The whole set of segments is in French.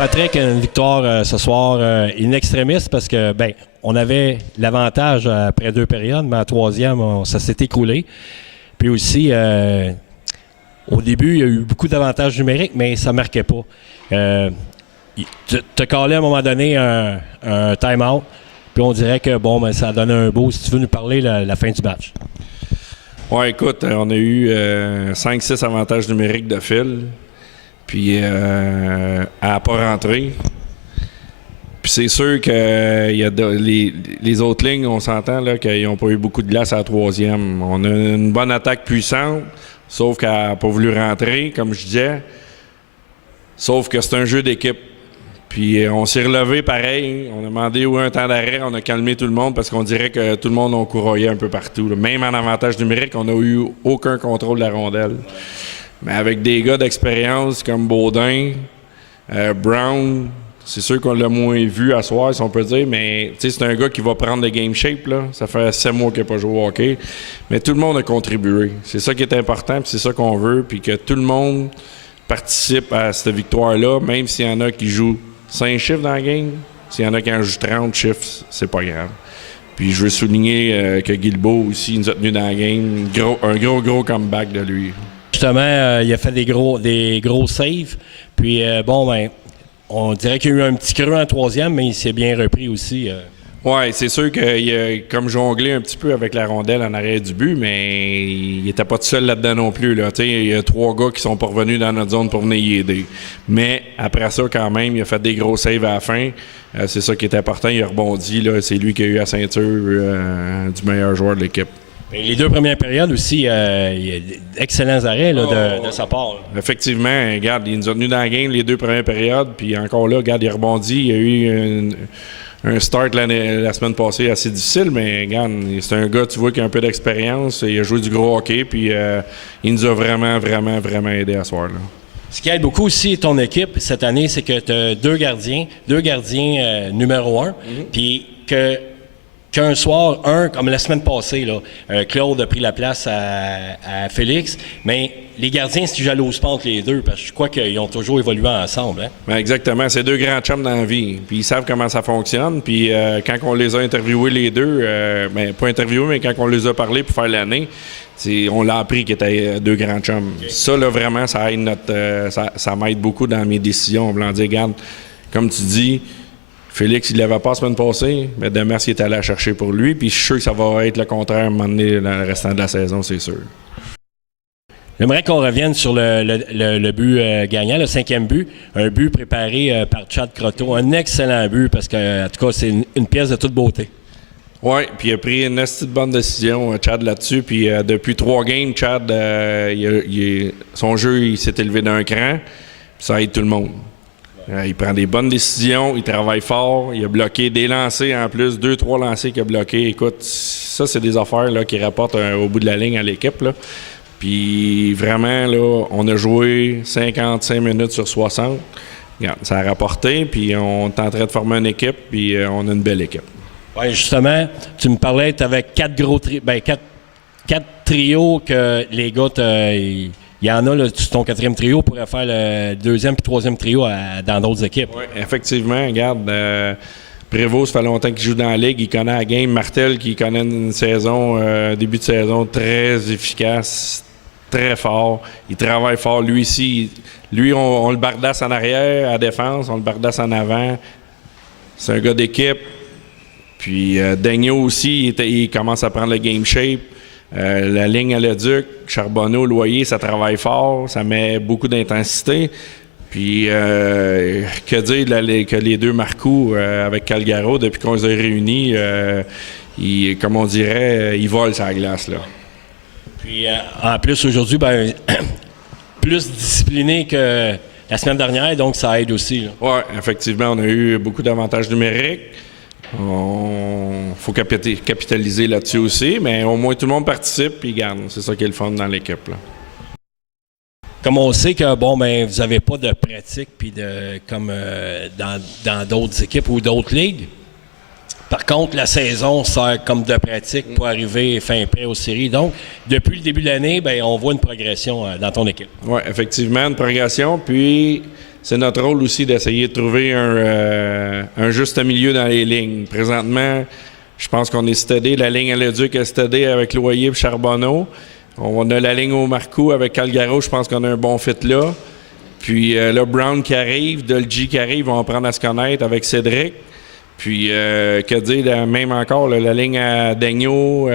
Patrick, une victoire ce soir in extremis parce que on avait l'avantage après 2 périodes, mais en troisième, ça s'est écroulé. Puis aussi, au début, il y a eu beaucoup d'avantages numériques, mais ça ne marquait pas. Tu as callé à un moment donné un time-out, puis on dirait que ça a donné un beau. Si tu veux nous parler la fin du match. Ouais, écoute, on a eu 5-6 avantages numériques de fil. Puis, elle n'a pas rentré. Puis, c'est sûr que les autres lignes, on s'entend là, qu'ils n'ont pas eu beaucoup de glace à la troisième. On a une bonne attaque puissante, sauf qu'elle n'a pas voulu rentrer, comme je disais. Sauf que c'est un jeu d'équipe. Puis, on s'est relevé pareil. On a demandé un temps d'arrêt. On a calmé tout le monde parce qu'on dirait que tout le monde a courroyé un peu partout. Là. Même en avantage numérique, on n'a eu aucun contrôle de la rondelle. Mais avec des gars d'expérience comme Baudin, Brown, c'est sûr qu'on l'a moins vu à soir, si on peut dire, mais c'est un gars qui va prendre le game shape. Là. Ça fait 7 mois qu'il n'a pas joué au hockey. Mais tout le monde a contribué. C'est ça qui est important, puis c'est ça qu'on veut, puis que tout le monde participe à cette victoire-là, même s'il y en a qui jouent 5 chiffres dans la game, s'il y en a qui en jouent 30 chiffres, c'est pas grave. Puis je veux souligner que Guilbeault aussi nous a tenus dans la game. Un gros comeback de lui. Justement, il a fait des gros saves. Puis, on dirait qu'il y a eu un petit creux en troisième, mais il s'est bien repris aussi. Oui, c'est sûr qu'il a comme jonglé un petit peu avec la rondelle en arrière du but, mais il n'était pas tout seul là-dedans non plus. Là. Il y a 3 gars qui sont pas revenus dans notre zone pour venir y aider. Mais après ça, quand même, il a fait des gros saves à la fin. C'est ça qui est important. Il a rebondi. Là. C'est lui qui a eu la ceinture du meilleur joueur de l'équipe. Les 2 premières périodes aussi, il y a d'excellents arrêts là, de sa part. Là. Effectivement, regarde, il nous a tenus dans la game les 2 premières périodes, puis encore là, regarde, il a rebondi. Il y a eu un start la semaine passée assez difficile, mais regarde, c'est un gars, tu vois, qui a un peu d'expérience. Il a joué du gros hockey, puis il nous a vraiment aidé à ce soir. Là. Ce qui aide beaucoup aussi ton équipe cette année, c'est que tu as 2 gardiens numéro 1, puis qu'un soir, comme la semaine passée, là, Claude a pris la place à Félix, mais les gardiens se jalousent pas entre les deux, parce que je crois qu'ils ont toujours évolué ensemble. Hein? Ben exactement, c'est 2 grands chums dans la vie, puis ils savent comment ça fonctionne, puis quand on les a interviewés les deux, pas interviewés, mais quand on les a parlé pour faire l'année, on l'a appris qu'ils étaient 2 grands chums. Okay. Ça, là, vraiment, ça aide ça m'aide beaucoup dans mes décisions. On me dit, regarde, comme tu dis, Félix, il ne l'avait pas la semaine passée, mais Demers, il est allé la chercher pour lui, puis je suis sûr que ça va être le contraire à un moment donné dans le restant de la saison, c'est sûr. J'aimerais qu'on revienne sur le but gagnant, le 5e but. Un but préparé par Chad Croteau. Un excellent but, parce que, en tout cas, c'est une pièce de toute beauté. Oui, puis il a pris une petite bonne décision, Chad, là-dessus. Puis depuis 3 games, Chad, son jeu, il s'est élevé d'un cran. Puis ça aide tout le monde. Il prend des bonnes décisions, il travaille fort, il a bloqué des lancers en plus, 2-3 lancers qu'il a bloqués. Écoute, ça, c'est des affaires là, qui rapportent au bout de la ligne à l'équipe. Là. Puis vraiment, là, on a joué 55 minutes sur 60. Regarde, ça a rapporté, puis on est en train de former une équipe, puis on a une belle équipe. Oui, justement, tu me parlais, tu avais 4 trios que les gars, il y en a, là, ton 4e trio pourrait faire le 2e puis 3e trio dans d'autres équipes. Oui, effectivement. Regarde, Prévost, ça fait longtemps qu'il joue dans la Ligue. Il connaît la game. Martel, qui connaît une saison, début de saison très efficace, très fort. Il travaille fort. Lui ici, on le bardasse en arrière, à défense. On le bardasse en avant. C'est un gars d'équipe. Puis Daigneault aussi, il commence à prendre le game shape. La ligne à Leduc, Charbonneau, Loyer, ça travaille fort, ça met beaucoup d'intensité. Puis, que dire que les 2 Marcoux avec Calgaro, depuis qu'on les a réunis, comme on dirait, ils volent sur la glace. Là. Puis, en plus, aujourd'hui, plus discipliné que la semaine dernière, donc ça aide aussi. Oui, effectivement, on a eu beaucoup d'avantages numériques. Il faut capitaliser là-dessus aussi, mais au moins tout le monde participe et garde. C'est ça qui est le fun dans l'équipe. Là. Comme on sait que vous n'avez pas de pratique puis comme dans d'autres équipes ou d'autres ligues, Par contre, la saison sert comme de pratique pour arriver fin prêt aux séries. Donc, depuis le début de l'année, ben, on voit une progression dans ton équipe. Oui, effectivement, une progression. Puis, c'est notre rôle aussi d'essayer de trouver un juste milieu dans les lignes. Présentement, je pense qu'on est stédé. La ligne à Leduc est stédée avec Loyer et Charbonneau. On a la ligne au Marcoux avec Calgaro. Je pense qu'on a un bon fit là. Puis, là, Brown qui arrive, Dolgy qui arrive, on va apprendre à se connaître avec Cédric. Puis, que dire, même encore, là, la ligne à Daigneault,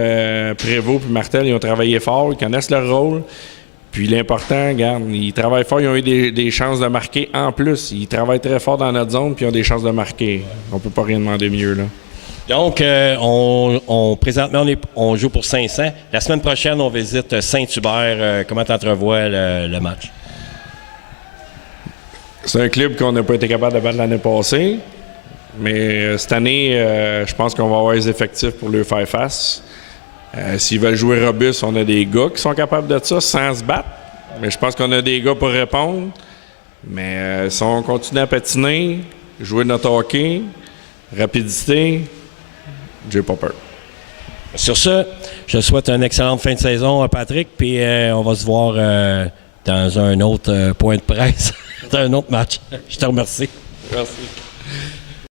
Prévost puis Martel, ils ont travaillé fort, ils connaissent leur rôle. Puis l'important, regarde, ils travaillent fort, ils ont eu des chances de marquer en plus. Ils travaillent très fort dans notre zone, puis ils ont des chances de marquer. On peut pas rien demander mieux, là. Donc, présentement, on joue pour 500. La semaine prochaine, on visite Saint-Hubert. Comment tu entrevois le match? C'est un club qu'on n'a pas été capable de battre l'année passée. Mais cette année, je pense qu'on va avoir les effectifs pour leur faire face. S'ils veulent jouer robuste, on a des gars qui sont capables de ça sans se battre. Mais je pense qu'on a des gars pour répondre. Mais si on continue à patiner, jouer notre hockey, rapidité, j'ai pas peur. Sur ce, je souhaite une excellente fin de saison, Patrick. Puis on va se voir dans un autre point de presse, dans un autre match. Je te remercie. Merci.